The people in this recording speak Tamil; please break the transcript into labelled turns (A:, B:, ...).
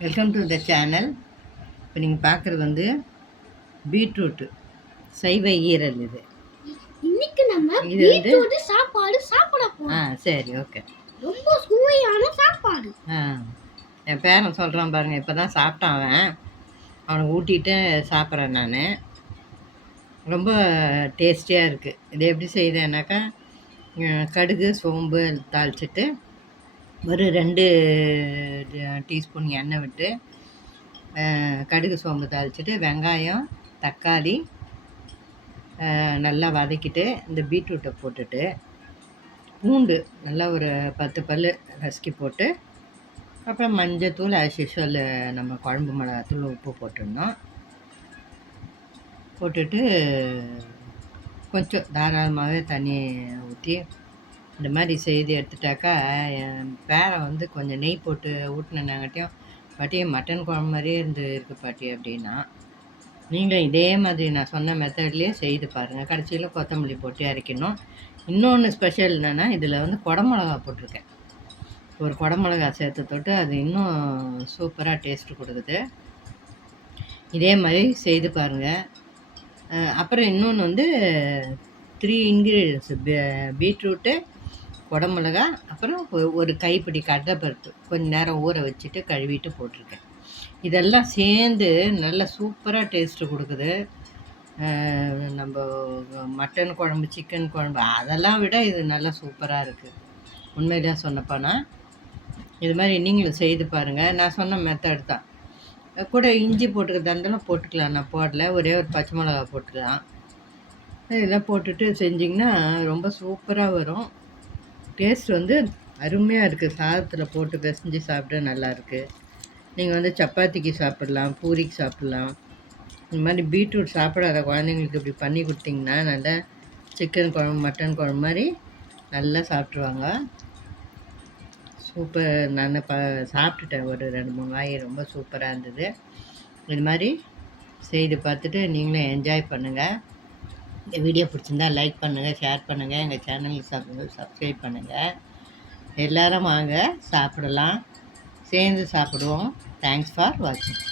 A: வெல்கம் டு த சேனல் இப்போ நீங்கள் பார்க்குறது வந்து பீட்ரூட்டு. சைவ ஈரல் இது.
B: இன்னைக்கு நம்ம
A: இது வந்து-
B: சாப்பாடு சாப்பிட
A: ஆ
B: போறோம்
A: சரி ஓகே.
B: ரொம்ப சுவையான சாப்பாடு.
A: ஆ என் பேரன் சொல்கிறான் பாருங்கள் இப்போ தான் சாப்பிட்டான் அவன். அவனுக்கு ஊட்டிட்டு சாப்பிட்றேன் நான். ரொம்ப டேஸ்டியாக இருக்குது இது எப்படி செய்தேன்னாக்கா கடுகு சோம்பு தாளிச்சிட்டு ஒரு ரெண்டு டீஸ்பூன் எண்ணெய் விட்டு கடுகு சோம்பு தாளிச்சிட்டு வெங்காயம் தக்காளி நல்லா வதக்கிட்டு இந்த பீட்ரூட்டை போட்டுட்டு பூண்டு நல்லா ஒரு பத்து பல் ரசிக்கி போட்டு அப்புறம் மஞ்சத்தூள் ஆஸ் யூஷுவல் நம்ம குழம்பு மிளகாத்தூள் உப்பு போட்டுடணும் போட்டுட்டு கொஞ்சம் தாராளமாகவே தண்ணி ஊற்றி இந்த மாதிரி செய்து எடுத்துட்டாக்கா என் பேரை வந்து கொஞ்சம் நெய் போட்டு ஊட்டினாங்காட்டியும் பாட்டி மட்டன் குழம்பு மாதிரியே இருந்து இருக்கு பாட்டி அப்படின்னா நீங்களும் இதே மாதிரி நான் சொன்ன மெத்தட்லேயே செய்து பாருங்கள் கடைசியில் கொத்தமல்லி போட்டு இறக்கணும் இன்னொன்று ஸ்பெஷல் என்னென்னா இதில் வந்து குடமிளகா போட்டிருக்கேன். ஒரு குடமிளகா சேர்த்து தொட்டு அது இன்னும் சூப்பராக டேஸ்ட்டு கொடுக்குது. இதே மாதிரி செய்து பாருங்கள் அப்புறம் இன்னொன்று வந்து த்ரீ இன்க்ரீடியன்ஸு பீட்ரூட்டு குடமிளகா அப்புறம் ஒரு கைப்பிடி கடலைப்பருப்பு. கொஞ்சம் நேரம் ஊற வச்சுட்டு கழுவிட்டு போட்டிருக்கேன். இதெல்லாம் சேர்ந்து நல்லா சூப்பராக டேஸ்ட்டு கொடுக்குது. நம்ம மட்டன் குழம்பு சிக்கன் குழம்பு அதெல்லாம் விட இது நல்லா சூப்பராக இருக்குது உண்மையிலாம் சொன்னப்போனா இது மாதிரி நீங்களும் செய்து பாருங்கள் நான் சொன்ன மெத்தட் தான். கூட இஞ்சி போட்டுக்கிறதா இருந்தாலும் போட்டுக்கலாம். நான் போடல. ஒரே ஒரு பச்சை மிளகா போட்டுக்கலாம். இதெல்லாம் போட்டுட்டு செஞ்சிங்கன்னா ரொம்ப சூப்பராக வரும். டேஸ்ட் வந்து அருமையாக இருக்குது சாதத்தில் போட்டு பிசைஞ்சு சாப்பிட நல்லாயிருக்கு நீங்கள் வந்து சப்பாத்திக்கு சாப்பிட்லாம் பூரிக்கு சாப்பிட்லாம். இந்த மாதிரி பீட்ரூட் சாப்பிடாத குழந்தைங்களுக்கு இப்படி பண்ணி கொடுத்தீங்கன்னா நல்லா சிக்கன் குழம்பு மட்டன் குழம்பு மாதிரி நல்லா சாப்பிட்ருவாங்க சூப்பர். நான் ப சாப்பிட்டுட்டேன். ஒரு ரெண்டு மூணு வாய் ரொம்ப சூப்பராக இருந்தது. இது மாதிரி செய்து பார்த்துட்டு நீங்களும் என்ஜாய் பண்ணுங்கள் இந்த வீடியோ பிடிச்சிருந்தா லைக் பண்ணுங்கள் ஷேர் பண்ணுங்கள் எங்கள் சேனலுக்கு சப் சப்ஸ்கிரைப் பண்ணுங்கள் எல்லோரும் வாங்க சாப்பிடலாம். சேர்ந்து சாப்பிடுவோம். தேங்க்ஸ் ஃபார் வாட்சிங்